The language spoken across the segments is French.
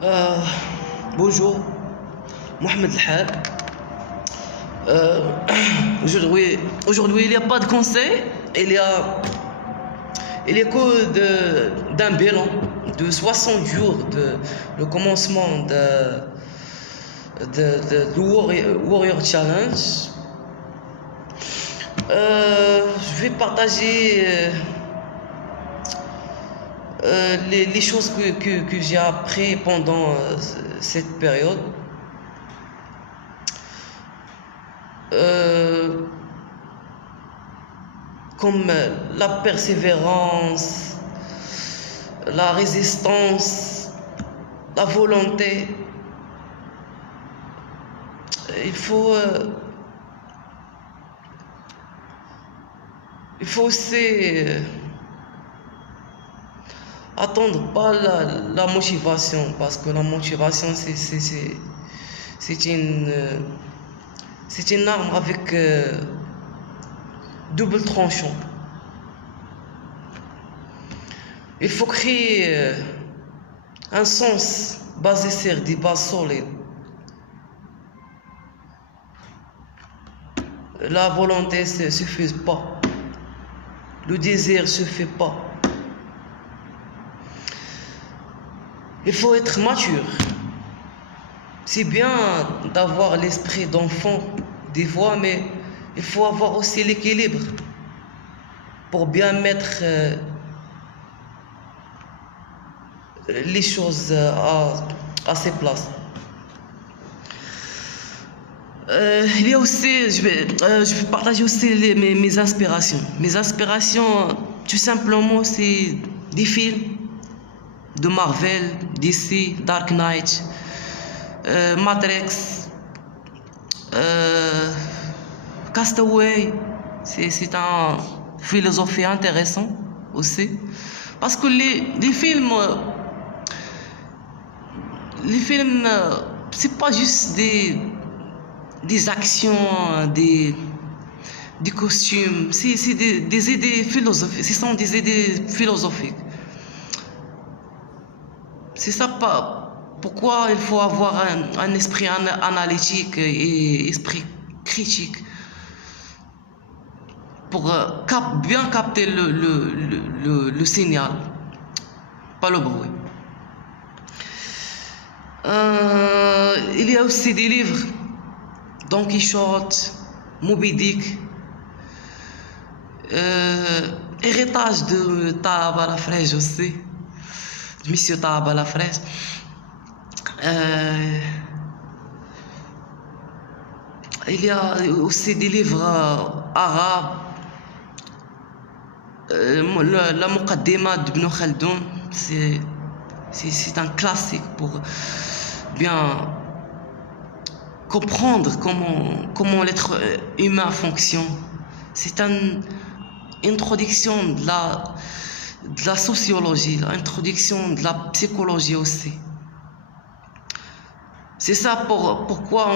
Euh, Bonjour, Mohamed Al-Hal. Euh, aujourd'hui, il n'y a pas de conseil, il y a d'un bilan de 60 jours de le commencement du Warrior Challenge. Je vais partager les choses que j'ai appris pendant cette période. Comme la persévérance, la résistance, la volonté. Il faut, il faut aussi attendre pas la motivation, parce que la motivation c'est une arme avec double tranchant. Il faut créer un sens basé sur des bases solides. La volonté ne suffit pas. Le désir ne suffit pas. Il faut être mature. C'est bien d'avoir l'esprit d'enfant des fois, mais il faut avoir aussi l'équilibre pour bien mettre les choses à ses places. Il y a aussi, je vais partager aussi mes inspirations. Mes inspirations, tout simplement, c'est des films de Marvel, DC, Dark Knight, Matrix, Castaway. C'est un philosophie intéressant aussi, parce que les films, c'est pas juste des actions, des costumes, c'est des idées philosophiques, ce sont des idées philosophiques. C'est ça pourquoi il faut avoir un esprit analytique et esprit critique pour bien capter le signal, pas le bruit. Il y a aussi des livres, Don Quichotte, Moby Dick, héritage de Taaba la Fraîche aussi, de Monsieur Taaba la Fraîche. Il y a aussi des livres arabes, la Muqaddima d'Ibn Khaldoun, c'est un classique pour bien comprendre comment l'être humain fonctionne. C'est une introduction de la sociologie, l'introduction de la psychologie aussi. C'est ça pourquoi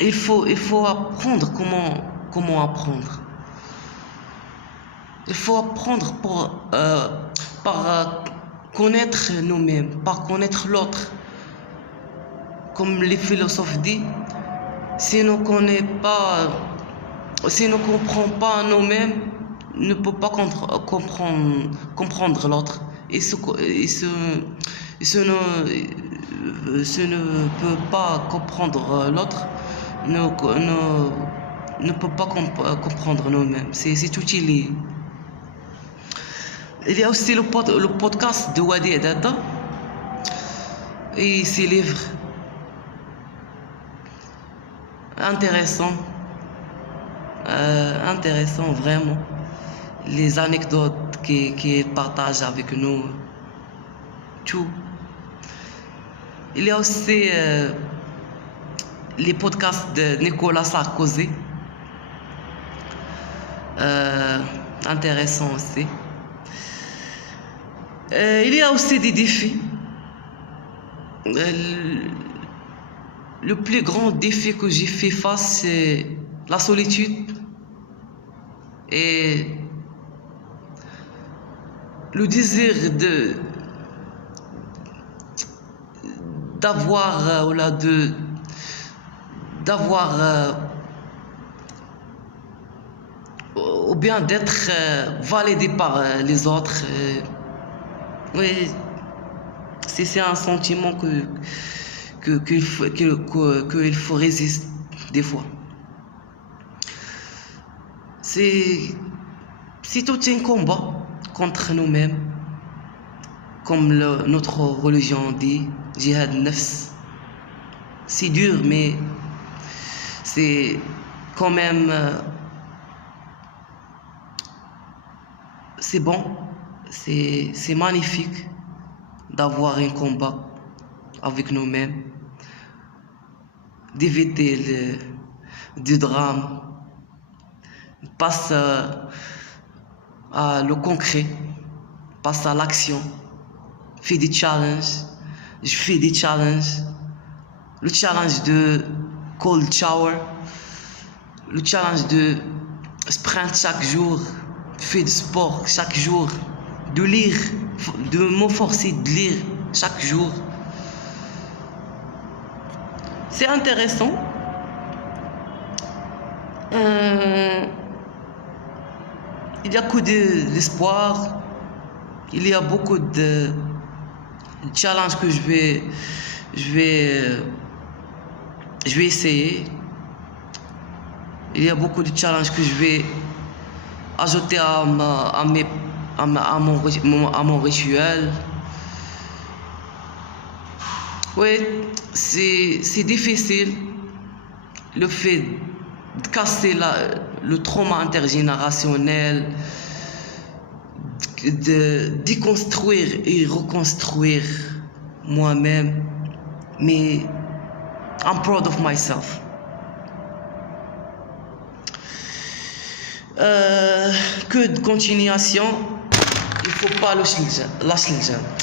il faut apprendre comment apprendre. Il faut apprendre par connaître nous-mêmes, par connaître l'autre. Comme les philosophes disent, si nous ne comprenons pas nous-mêmes, ne peut pas comprendre l'autre. Et ce ne peut pas comprendre l'autre, ne peut pas comprendre nous-mêmes. C'est utile. Il y a aussi le podcast de Wadi Data et ses livres intéressants, vraiment. Les anecdotes qu'il partage avec nous, tout. Il y a aussi les podcasts de Nicolas Sarkozy, intéressant aussi. Il y a aussi des défis. Le plus grand défi que j'ai fait face, c'est la solitude et le désir d'avoir voilà, d'avoir ou bien d'être validé par les autres. Oui, c'est un sentiment qu'il faut résister des fois. C'est tout un combat contre nous-mêmes, comme notre religion dit, jihad nafs. C'est dur, mais c'est quand même, c'est bon, c'est magnifique d'avoir un combat avec nous-mêmes, d'éviter du drame, passe à le concret, passe à l'action, fais des challenges, je fais des challenges, le challenge de cold shower, le challenge de sprint chaque jour, fais du sport chaque jour, de lire, de m'efforcer de lire chaque jour. C'est intéressant. Il y a que de l'espoir. Il y a beaucoup de challenges que je vais essayer. Il y a beaucoup de challenges que je vais ajouter à mon rituel. Oui, c'est difficile le fait de casser le trauma intergénérationnel, de déconstruire et reconstruire moi-même, mais I'm proud of myself. Que de continuation, il ne faut pas lâcher le jeu.